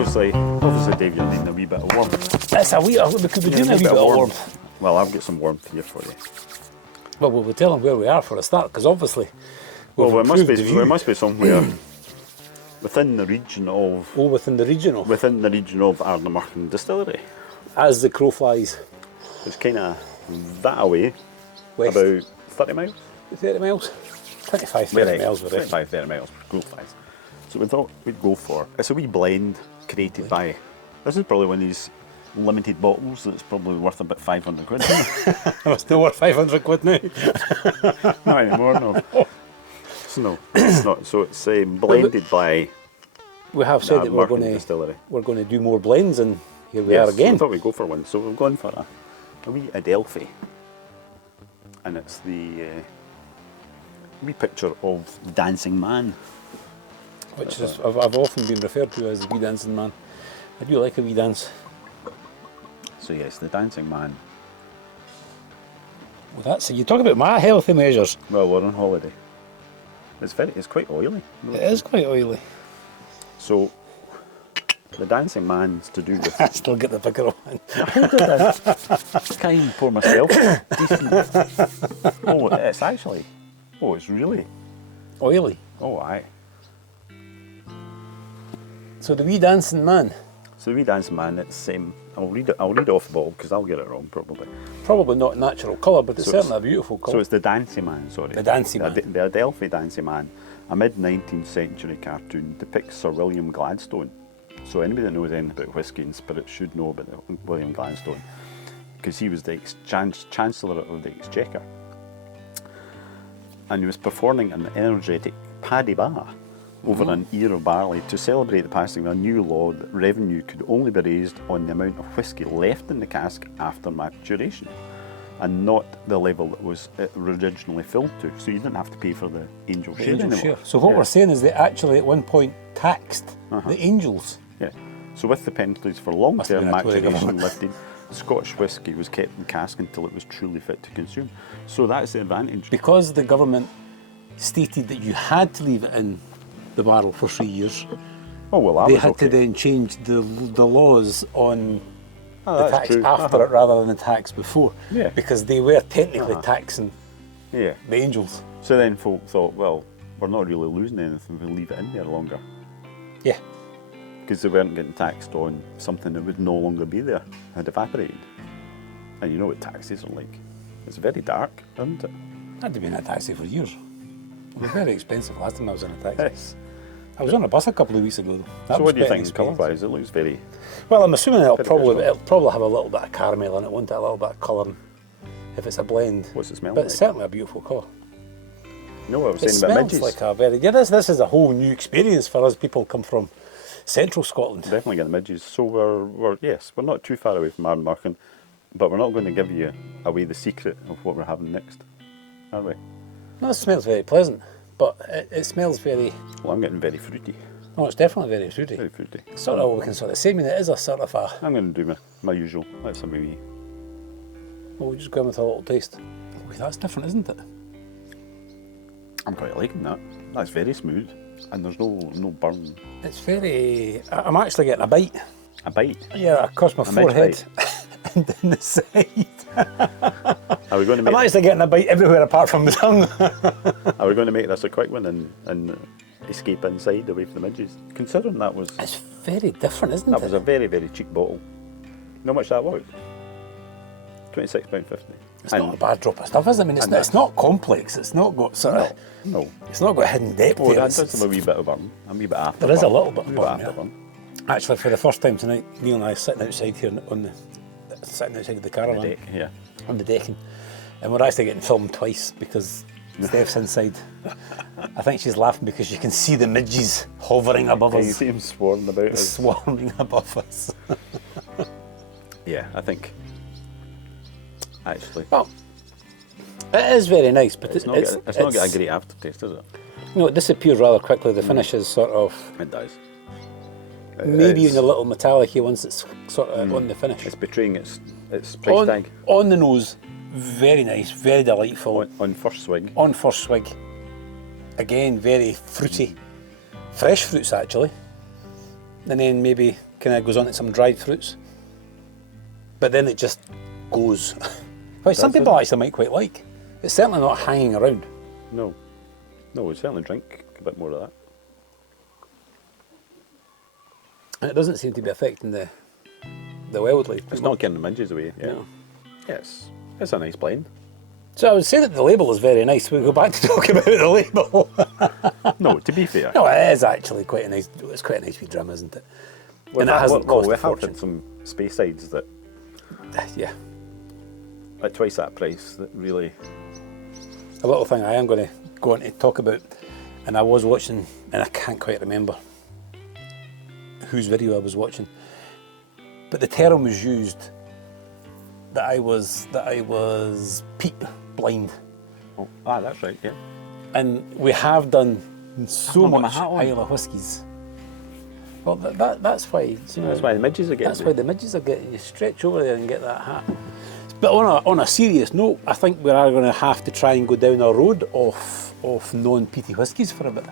obviously, Dave, you're needing a wee bit of warmth. That's a wee. We could be doing a wee bit of warmth. Well, I've got some warmth here for you. Well, we'll tell them where we are for a start, because obviously. Well, we must be somewhere within the region of. Oh, within the region of. Within the region of Adelphi Distillery. As the crow flies. It's kind of that away. West. About 30 miles. 30 miles. 25, 30 miles. 25, 30 miles. Crow flies. So we thought we'd go for. It's a wee blend created by. This is probably one of these limited bottles that's probably worth about 500 quid. It's still worth 500 quid now. Not anymore, no. No, it's not. So it's blended by. We have said that we're going to do more blends, and here we are again. I thought we'd go for one. So we've gone for a wee Adelphi, and it's the wee picture of the dancing man, which is I've often been referred to as the wee dancing man. I do like a wee dance. So yes, the dancing man. Well, that's it. You talk about my healthy measures. Well, we're on holiday. It's quite oily. It is quite oily. So, the dancing man's to do with. I still get the bigger one. I can't even pour myself. Decent. Oh, it's actually. Oh, it's really oily. Oh, aye. So the wee dancing man. So the wee dancing man. It's I'll read off the bottle because I'll get it wrong probably. Probably not natural colour, but it's certainly a beautiful colour. So it's the Dancing Man, sorry. The Dancing Man. The Adelphi Dancing Man, a mid-19th century cartoon, depicts Sir William Gladstone. So anybody that knows anything about whisky and spirits should know about William Gladstone, because he was the Chancellor of the Exchequer. And he was performing an energetic Paddy Bar over an ear of barley to celebrate the passing of a new law that revenue could only be raised on the amount of whisky left in the cask after maturation, and not the level that was originally filled to. So you didn't have to pay for the angel share anymore. So what we're saying is they actually at one point taxed the angels. Yeah. So with the penalties for long-term maturation lifted, Scotch whisky was kept in cask until it was truly fit to consume. So that's the advantage. Because the government stated that you had to leave it in the barrel for 3 years. Oh well, they had to then change the laws on the tax after it rather than the tax before. Yeah. Because they were technically taxing the angels. So then folk thought, well, we're not really losing anything if we leave it in there longer. Yeah. Because they weren't getting taxed on something that would no longer be there, had evaporated. And you know what taxis are like. It's very dark, isn't it? I'd been in a taxi for years. It was very expensive last time I was in a taxi. Yes. I was on a bus a couple of weeks ago though. So what do you think colour-wise? It looks very... Well, I'm assuming it'll probably have a little bit of caramel in it, won't it? A little bit of colouring, if it's a blend. What's it smell but like? It's certainly a beautiful colour. You know what I was saying about midges? It smells like a very... Yeah, this is a whole new experience for us people come from central Scotland. Definitely get the midges. So we're not too far away from Ardmarkin, but we're not going to give you away the secret of what we're having next, are we? No, it smells very pleasant, but it smells very... Well, I'm getting very fruity. Oh, it's definitely very fruity. Very fruity. Sort of, we can sort of say, I mean, it is a sort of a... I'm going to do my usual. Let's have a wee... Well, we'll just go in with a little taste. Oh, that's different, isn't it? I'm quite liking that. That's very smooth, and there's no burn. It's very... I'm actually getting a bite. A bite? Yeah, across my forehead and down the side. Are we going to make... I'm actually getting a bite everywhere apart from the tongue. Are we going to make this a quick one and escape inside away from the midges? Considering that was... It's very different, isn't it? That was a very, very cheap bottle. You know how much that was? £26.50. It's not a bad drop of stuff, is it? I mean, it's not complex. It's not got sort of... No. It's not got hidden depth. Oh, that does have a wee bit of burn. A wee bit after. There is a little bit of burn. Actually, for the first time tonight, Neil and I are sitting outside here sitting outside of the caravan. On the deck, yeah. On the decking. And we're actually getting filmed twice because Steph's inside. I think she's laughing because you can see the midges hovering above us. You see them swarming about us. Swarming above us. Yeah, I think... Actually... Well, it is very nice, but it's not got a great aftertaste, is it? No, it disappears rather quickly. The finish is sort of... It does. Maybe even a little metallic-y once it's sort of on the finish. It's betraying its price tag. On the nose, very nice, very delightful. On first swig. On first swig. Again, very fruity. Fresh fruits, actually. And then maybe kind of goes on to some dried fruits. But then it just goes. Which some people actually might quite like. It's certainly not hanging around. No. No, we certainly drink a bit more of that. And it doesn't seem to be affecting the wildlife. It's not getting the midges away. Yeah. No. Yes. It's a nice blend. So I would say that the label is very nice. We'll go back to talk about the label. No, to be fair. No, it is actually quite a nice. It's quite a nice wee drum, isn't it? Well, and it hasn't cost we a have fortune. had some space sides that Yeah. at twice that price that really. A little thing I am going to go on to talk about, and I was watching, and I can't quite remember whose video I was watching, but the term was used that I was peat blind, Oh, that's right. Yeah. and we have done so not got my much hat on. Isle of Whiskies. Well, that's why. You know, That's why the midges are getting. That's why the midges are getting you. Stretch over there and get that hat. But on a serious note, I think we are going to have to try and go down a road of non-peaty whiskies for a bit,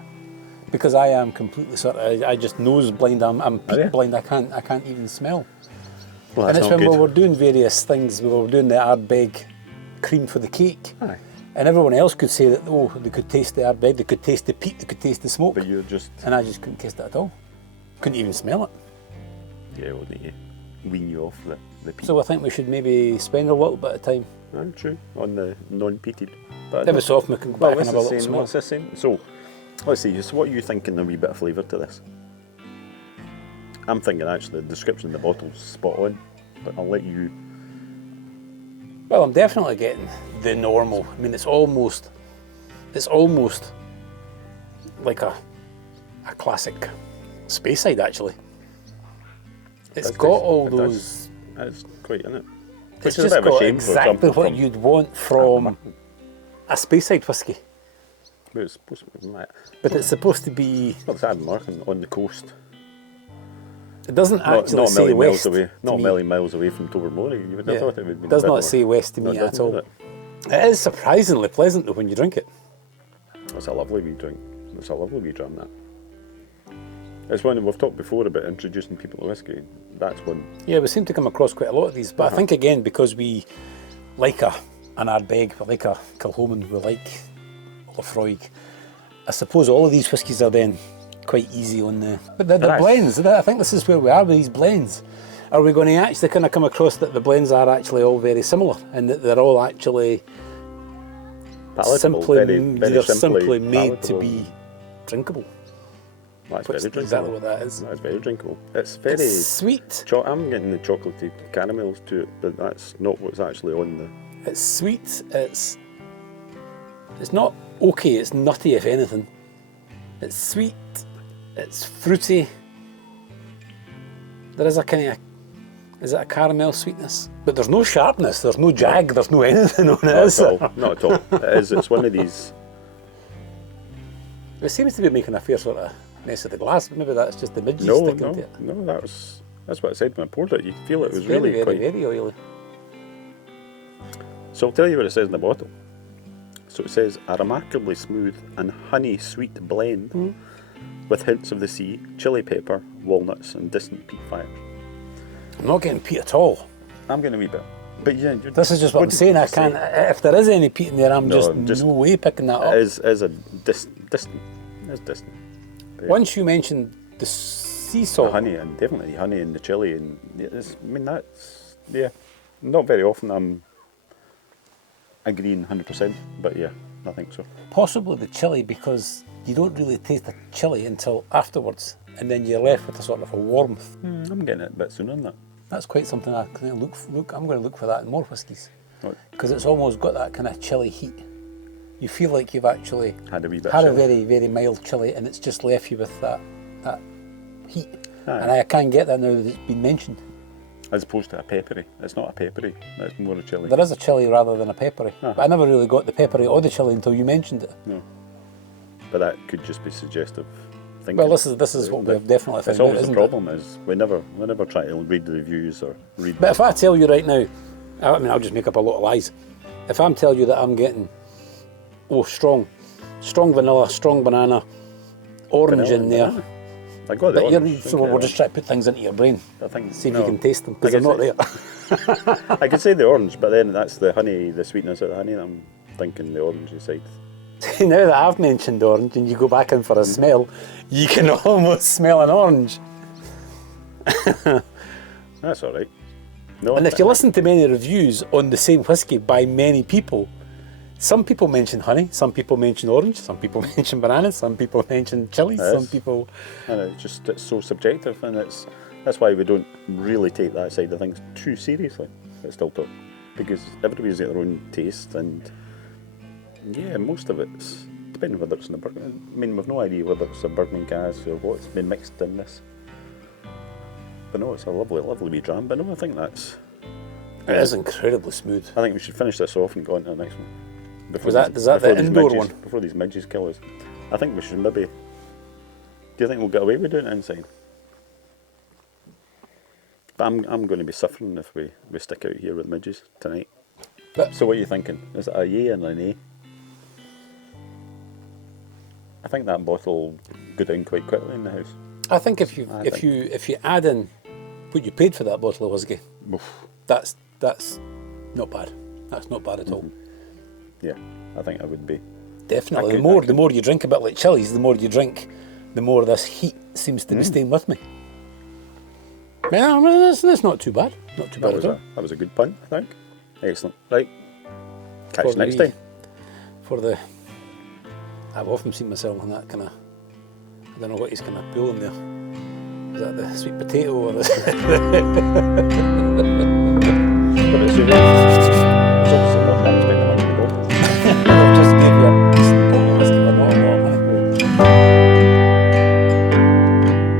because I am completely I just nose blind. I'm Are you? peat blind. I can't even smell. Well, And that's it's not when good. we were doing various things. We were doing the Ardbeg cream for the cake, Aye. and everyone else could say that they could taste the Ardbeg, they could taste the peat, they could taste the smoke, But you're just. and I just couldn't taste it at all. Couldn't even smell it. Yeah, we'll need to wean you off the peat. So I think we should maybe spend a little bit of time. True. On the non-peated. But Every so often we can go back and have a little smell. What's this saying? So, let's see. So, what are you thinking? A wee bit of flavour to this? I'm thinking actually the description of the bottle's spot on, but I'll let you. Well, I'm definitely getting the normal. I mean, it's almost like a classic Speyside actually. It's got all those. It's quite, isn't it? It's Which is a just bit of a got shame for exactly something what from- you'd want from a Speyside whisky, Well, it's supposed to be like. but it's supposed to be. Well, it's Adelphi on the coast. It doesn't actually Not a say million miles west. away. to Not a me. million miles away from Tobermory. You would have Yeah. thought it would be. Does a bit not more. say west to No, me it at doesn't, all. does it? It is surprisingly pleasant though when you drink it. It's a lovely wee drink. It's a lovely wee drum, that. It's one we've talked before about introducing people to whiskey. That's one. Yeah, we seem to come across quite a lot of these, but I think again because we like an Ardbeg, we like a Kilchoman, we like Lafroig. I suppose all of these whiskies are then quite easy on the. But the Right. blends, I think this is where we are with these blends. Are we going to actually kind of come across that the blends are actually all very similar and that they're all actually Palatable, simply, very they're simply made palatable. to be drinkable? That's Which very is exactly drinkable. what that is. That's very drinkable. It's very. It's sweet. I'm getting the chocolatey caramels to it, but that's not what's actually on the. It's sweet. It's not oaky. It's nutty, if anything. It's sweet. It's fruity. There is a kind of. Is it a caramel sweetness? But there's no sharpness. There's no jag. There's no anything on it. Not is at there? all. Not at all. It is. It's one of these. It seems to be making a fair sort of mess of the glass. But maybe that's just the midges No, sticking no, to it. no. That's what I said when I poured it. You feel it was Very, really very, quite. very oily. So I'll tell you what it says in the bottle. So it says a remarkably smooth and honey sweet blend with hints of the sea, chili pepper, walnuts, and distant peat fires. I'm not getting peat at all. I'm getting a wee bit. But yeah, This is just what I'm saying. I can't. If there is any peat in there, I'm No, just I'm just- no way picking that up. It is a distant. It's distant. But yeah, Once you mentioned the sea the salt, honey and definitely the honey and the chili and I mean that's not very often I'm agreeing 100%, but yeah, I think so. possibly the chili, because you don't really taste the chili until afterwards, and then you're left with a sort of a warmth. I'm getting it a bit sooner than that. That's quite something I can look. I'm going to look for that in more whiskies, What? because it's almost got that kind of chili heat. You feel like you've actually Had a wee bit had of a chili. very, very mild chili, and it's just left you with that heat. Aye. And I can't get that now that it's been mentioned. As opposed to a peppery. It's not a peppery, it's more a chili. There is a chili rather than a peppery, Uh-huh. but I never really got the peppery or the chili until you mentioned it. No. But that could just be suggestive thinking. Well, this is what we've definitely That's found out, always the isn't it? problem is we never try to read the reviews or read. But if I tell you right now, I mean, I'll just make up a lot of lies. If I'm telling you that I'm getting, strong vanilla, strong banana, orange Vanilla in there, and banana. I got the But orange. so we'll just try to put things into your brain. I think, See if no. you can taste them, because I they're not could there. I could say the orange, but then that's the honey, the sweetness of the honey that I'm thinking the orangey side. See, now that I've mentioned orange and you go back in for a smell, you can almost smell an orange. That's all right. No, And if you listen to many reviews on the same whiskey by many people, some people mention honey, some people mention orange, some people mention bananas, some people mention chilies, Yes. some people... and it's so subjective, and that's why we don't really take that side of things too seriously at Still Talk, because everybody's got their own taste, and yeah, most of it's depending whether it's in a bourbon. I mean, we've no idea whether it's a bourbon cask or what's been mixed in this. But no, it's a lovely, lovely wee dram. But no, I think that's. It is incredibly smooth. I think we should finish this off and go on to the next one. Is that the indoor one? Before these midges kill us. I think we should maybe. Do you think we'll get away with doing it inside? But I'm going to be suffering if we stick out here with midges tonight. But So what are you thinking? Is it a yay and a nay? I think that bottle will go down quite quickly in the house. I think if you add in what you paid for that bottle of whiskey, Oof. that's not bad. That's not bad at all. Yeah, I think I would be. Definitely. I The could- more you drink, a bit like chilies, the more you drink, the more this heat seems to be staying with me. Yeah, I mean, that's not too bad. Not too bad at all. That was a good pun, I think. Excellent. Right. Catch For you next the- time. I've often seen myself in that kind of, I don't know what he's kind of pulling there. Is that the sweet potato or is But it's